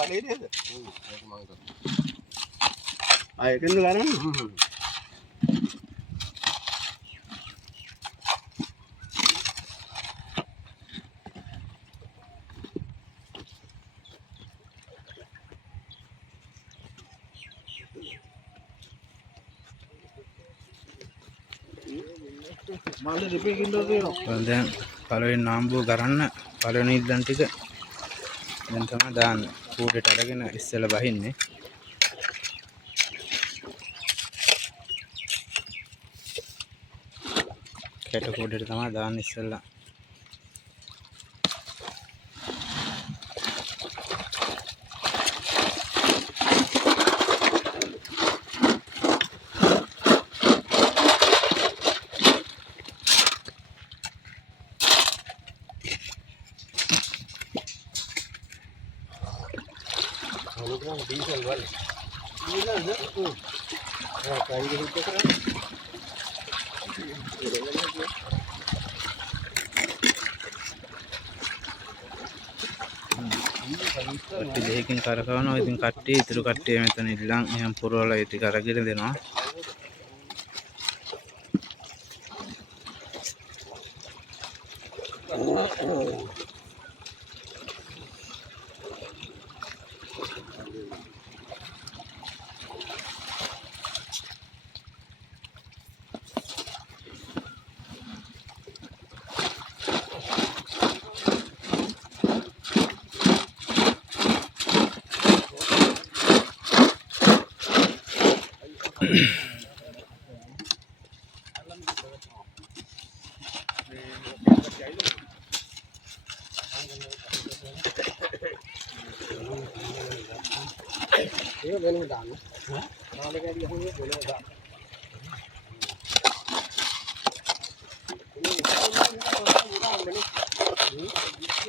වලේ නේද? ඒකෙන්ද ගන්න. දැන් පළවෙනි නාම්බුව ගරන්න පළවෙනි ඉල්ලන් ටික දැන් තමයි දාන්නේ. කූඩේට අරගෙන ඉස්සෙල්ලා බහින්නේ. කැට කූඩේට තමයි දාන්නේ ඉස්සෙල්ලා. डीजल वाले डीजल है हां कांगे हिट करा කට්ටිය දෙකකින් කරකවනවා. ඉතින් කට්ටිය ඉතුරු කට්ටිය මෙතන ඉල්ලන් එහෙම පුරවලා ටික අරගෙන දෙනවා. ये वेल में डालना हां नाले का भी हम ये वेल में डाल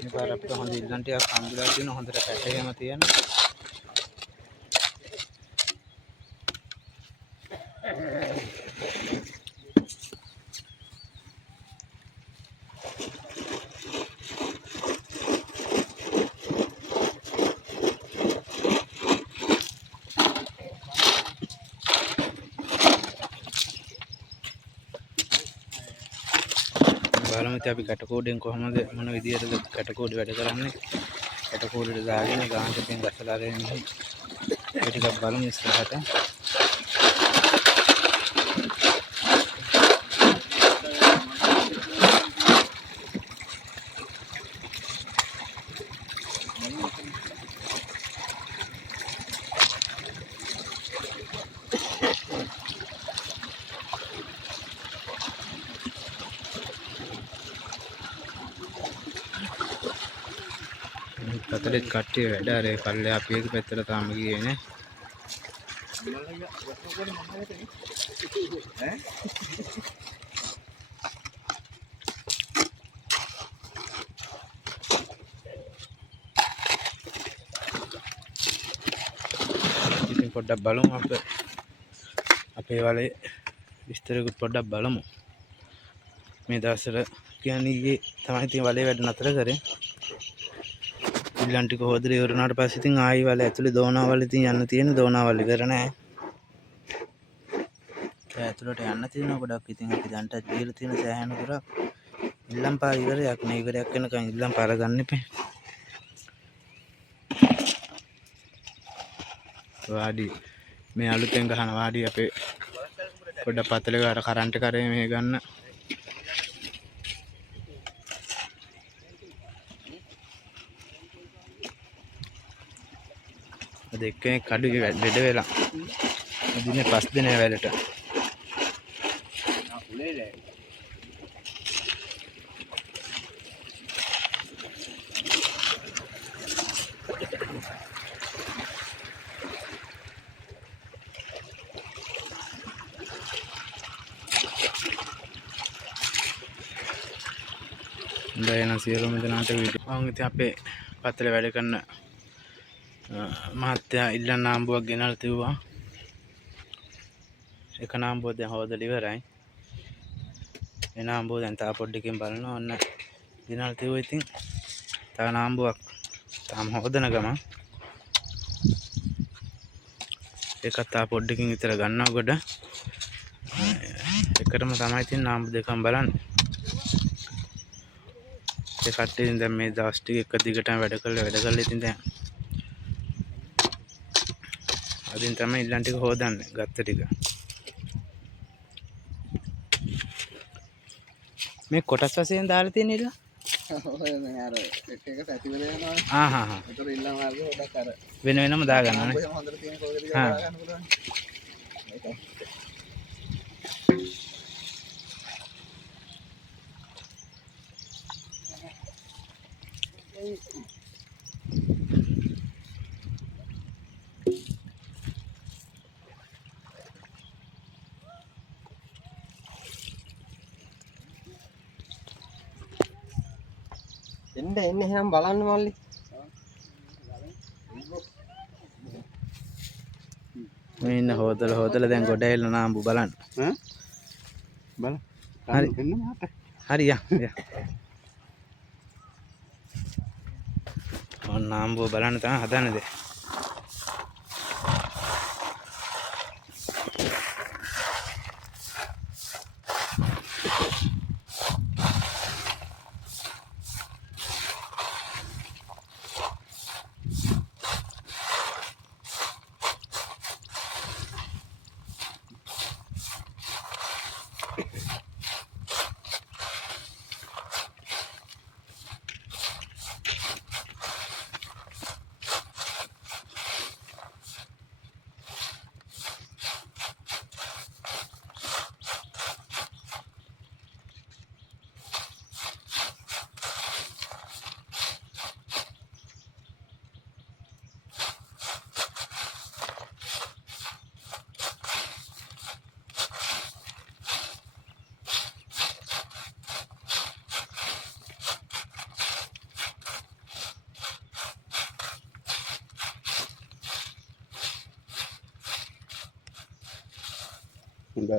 මේ පාර අපිට හොඳ ඉල්ලන් ටිකක් හම්බුලා තියෙනවා. හොඳට පැටේම තියෙන. බලමු ඉතින් අපි කැටකෝඩෙන් කොහමද මොන විදියටද කැටකෝඩි වැඩ කරන්නේ. කැටකෝඩියට දාගෙන ගානකින් ගසලා දෙන්න. ඒ ටිකක් බලමු ඉස්සරහට. පතලෙත් කට්ටිය වැඩ අර පල්ලෙහා පියක පැත්තට තාම ගියේ නේ. ඉතින් පොඩ්ඩක් බලමු අපේ වලේ විස්තරයකට පොඩ්ඩක් බලමු. මේ දවස්වල කියන්නේ ඊයේ තමයි ඉතින් වලේ වැඩ නතර කරේ. ඉල්ලන් ටික හොදලා ඉවරනාට පස්සේ ඉතින් ආයි වල ඇතුලේ දෝනාවල් ඉතින් යන්න තියෙන. දෝනාවල් ඉවර නැහැ. ඒ ඇතුලට යන්න තියෙනවා ගොඩක්. ඉතින් අපි දැන්ට දීලා තියෙන සෑහෙන දුරක් ඉල්ලන් පාර ඉවරයක් නේ. ඉවරයක් වෙනකන් ඉල්ලන් පාර ගන්න එපා. වාඩි මේ අලුතෙන් ගහන වාඩි අපේ පොඩ්ඩක් පතලේ අර කරන්ට් කරේ මේ ගන්න. අද එක්කෙනෙක් කඩුවේ ලෙඩ වෙලා. දිනේ 5 දිනක් වැඩට. දැන් සියලුම දෙනාට වීඩියෝ මම ඉතින් අපේ පතලේ වැඩ කරන මහත්තයා ඉල්ලන් නාම්බුවක් ගෙනල්ලා තිබ්බා. එක නාම්බුවක් දැන් හොදලා ඉවරයි. ඒ නාම්බුව දැන් තා පොඩ්ඩකින් බලනවා. ඔන්න ගෙනල්ලා තිබ්බා. ඉතින් තව නාම්බුවක් තාම හොදන ගමන් ඒකත් තා පොඩ්ඩකින් විතර ගන්නවා ගොඩ. එකටම තමයි තියෙන නාඹු දෙකම බලන්න. ඒ කට්ටිය ඉතින් දැන් මේ දවස් ටික එක දිගටම වැඩ කළා ඉතින් දැන් අදින් තමයි ඊළඟ ටික හොදන්නේ ගත්ත ටික. මේ කොටස් වශයෙන් දාලා තියෙන ඉල්ල. ඔය මේ අර සෙට් එක පැතිවල යනවා. ඒතර ඉල්ලම මාර්ගය පොඩක් අර වෙන වෙනම දාගන්නවා නේ. ඔය හොඳට තියෙන කෝකේ දිහා දාගන්න පුළුවන්. එන්න එහෙනම් බලන්න මල්ලි. මේ ඉන්න හොදලා දැන් ගොඩ එල්ල නාඹු බලන්න. බලන්න. හරි. එන්න මහත. හරි යා. ඔන්න නාඹුව බලන්න තමයි හදන්නේ දැන්.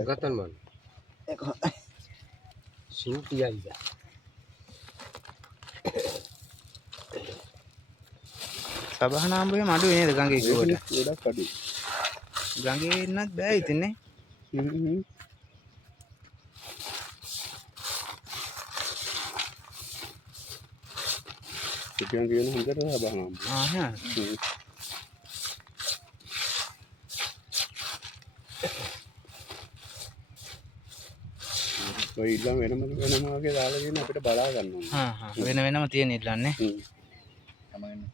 ගතන් මන්. ඒක සින්තියයි. සබහ නාඹුවේ මඩුවේ නේද ගඟේ කිව්වට. ගොඩක් අඩුයි. ගඟේ ඉන්නත් බෑ ඉතින් නේ. ඉතින් කියන හොඳට සබහ නාඹු. ඔය ඉල්ලම වෙනම වගේ දාලා තියෙන අපිට බලා ගන්න ඕනේ. වෙන වෙනම තියෙන ඉල්ලන්නේ. තමයි.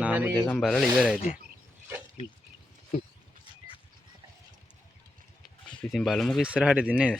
නාඹු දෙකම බලලා ඉවරයි ඉතින්. ඉතින් බලමුකෝ ඉස්සරහට ඉතින් නේද?